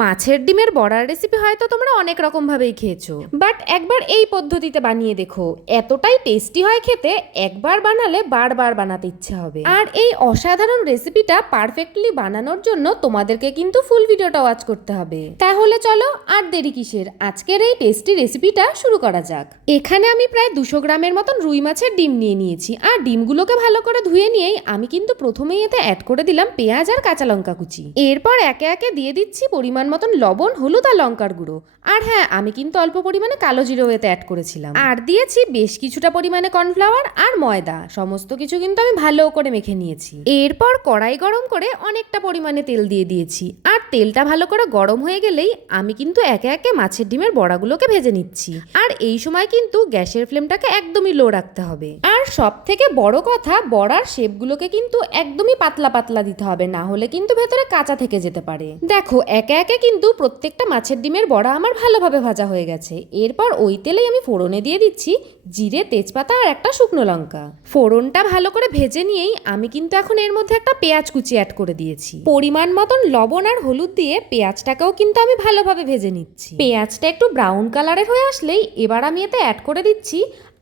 মাছের ডিমের বড়ার রেসিপি হয়তো তোমরা অনেক রকম ভাবেই খেয়েছো, বাট একবার এই পদ্ধতিতে বানিয়ে দেখো, এতটাই টেস্টি হয় খেতে, একবার বানালে বারবার বানাতে ইচ্ছে হবে। আর এই অসাধারণ রেসিপিটা পারফেক্টলি বানানোর জন্য তোমাদেরকে কিন্তু ফুল ভিডিওটা ওয়াচ করতে হবে। তাহলে চলো আর দেরি কিসের, আজকের এই টেস্টি রেসিপিটা শুরু করা যাক। এখানে আমি প্রায় 200 গ্রামের মতন রুই মাছের ডিম নিয়ে নিয়েছি, আর ডিমগুলোকে ভালো করে ধুয়ে নিয়েই আমি কিন্তু প্রথমেই এতে অ্যাড করে দিলাম পেঁয়াজ আর কাঁচা লঙ্কা কুচি। এরপর একে একে দিয়ে দিচ্ছি পরিমাণ মতন লবণ, হলুদ আর লঙ্কার গুঁড়ো। আর হ্যাঁ, আমি কিন্তু অল্প পরিমাণে কালো জিরেও এতে অ্যাড করেছিলাম। আর দিয়েছি বেশ কিছুটা পরিমাণে কর্নফ্লাওয়ার আর ময়দা। সমস্ত কিছু কিন্তু আমি ভালো করে মেখে নিয়েছি। এরপর কড়াই গরম করে অনেকটা পরিমাণে তেল দিয়ে দিয়েছি, আর তেলটা ভালো করে গরম হয়ে গেলেই আমি কিন্তু একে একে মাছের ডিমের বড়াগুলোকে ভেজে নিচ্ছি। আর এই সময় কিন্তু গ্যাসের ফ্লেমটাকে একদমই লো রাখতে হবে। আর সব থেকে বড় কথা, বড়ার শেপগুলোকে কিন্তু একদমই পাতলা পাতলা দিতে হবে, না হলে কিন্তু ভেতরে কাঁচা থেকে যেতে পারে। দেখো একে একে কিন্তু প্রত্যেকটা মাছের ডিমের বড়া আমার ভালোভাবে ভাজা হয়ে গেছে। এরপর ওই তেলেই আমি ফোড়নে দিয়ে দিচ্ছি জিরে, তেজপাতা আর একটা শুকনো লঙ্কা। ফোড়নটা ভালো করে ভেজে নিয়েই আমি কিন্তু এখন এর মধ্যে একটা পেঁয়াজ কুচি অ্যাড করে দিয়েছি। পরিমাণ মতন লবণ আর হলুদ দিয়ে পেঁয়াজটাকেও কিন্তু আমি ভালোভাবে ভেজে নিচ্ছি। পেঁয়াজটা একটু ব্রাউন কালারের হয়ে আসলেই এবার আমি এতে অ্যাড করে দিচ্ছি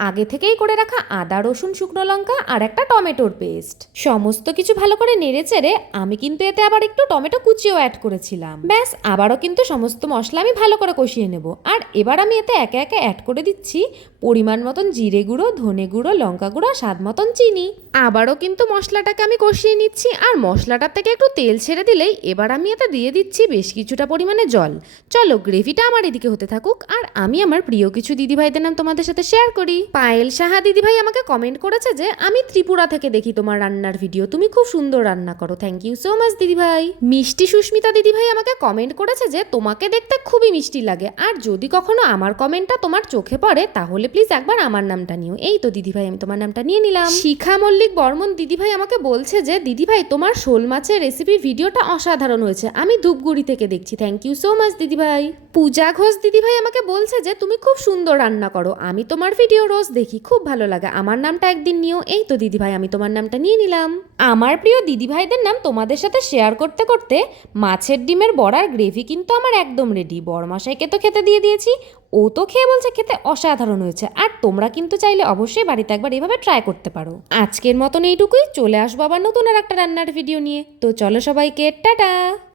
আগে থেকেই করে রাখা আদা, রসুন, শুকনো লঙ্কা আর একটা টমেটোর পেস্ট। সমস্ত কিছু ভালো করে নেড়ে চেড়ে আমি কিন্তু এতে আবার একটু টমেটো কুচিও অ্যাড করেছিলাম। ব্যাস, আবারও কিন্তু সমস্ত মশলা আমি ভালো করে কষিয়ে নেব। আর এবার আমি এতে একে একে অ্যাড করে দিচ্ছি পরিমাণ মতন জিরে গুঁড়ো, ধনে গুঁড়ো, লঙ্কা গুঁড়ো, স্বাদ মতন চিনি। আবারও কিন্তু মশলাটাকে আমি কষিয়ে নিচ্ছি। আর মশলাটার থেকে একটু তেল ছেড়ে দিলেই এবার আমি এতে দিয়ে দিচ্ছি বেশ কিছুটা পরিমাণে জল। চলো গ্রেভিটা আমার এদিকে হতে থাকুক, আর আমি আমার প্রিয় কিছু দিদিভাইদের নাম তোমাদের সাথে শেয়ার করি। পায়েল সাহা দিদিভাই আমাকে কমেন্ট করেছে যে আমি ত্রিপুরা থেকে দেখি তোমার রান্নার ভিডিও, তুমি খুব সুন্দর রান্না করো। থ্যাংক ইউ সো মাচ দিদিভাই। মিষ্টি সুস্মিতা দিদিভাই আমাকে কমেন্ট করেছে যে তোমাকে দেখতে খুবই মিষ্টি লাগে, আর যদি কখনো আমার কমেন্টটা তোমার চোখে পড়ে তাহলে প্লিজ একবার আমার নামটা নিও। এই তো দিদিভাই, আমি তোমার নামটা নিয়ে নিলাম। শিখা মল্লিক বর্মন দিদিভাই আমাকে বলছে যে দিদিভাই তোমার শোল মাছের রেসিপির ভিডিওটা অসাধারণ হয়েছে, আমি ধূপগুড়ি থেকে দেখছি। থ্যাংক ইউ সো মাচ দিদিভাই। পূজা ঘোষ দিদিভাই আমাকে বলছে যে তুমি খুব সুন্দর রান্না করো, আমি তোমার ভিডিও রোজ দেখি, খুব ভালো লাগে, আমার নামটা একদিন নিও। এই তো দিদিভাই, আমি তোমার নামটা নিয়ে নিলাম। আমার প্রিয় দিদিভাইদের নাম তোমাদের সাথে শেয়ার করতে করতে মাছের ডিমের বড়ার গ্রেভি কিন্তু আমার একদম রেডি। বড়মশাইকে তো খেতে দিয়ে দিয়েছি, ও তো খেয়ে বলছে খেতে অসাধারণ হয়েছে। আর তোমরা কিন্তু চাইলে অবশ্যই বাড়িতে একবার এভাবে ট্রাই করতে পারো। আজকের মতন এইটুকুই, চলে আসবো আবার নতুন আর একটা রান্নার ভিডিও নিয়ে। তো চলো সবাইকে টাটা।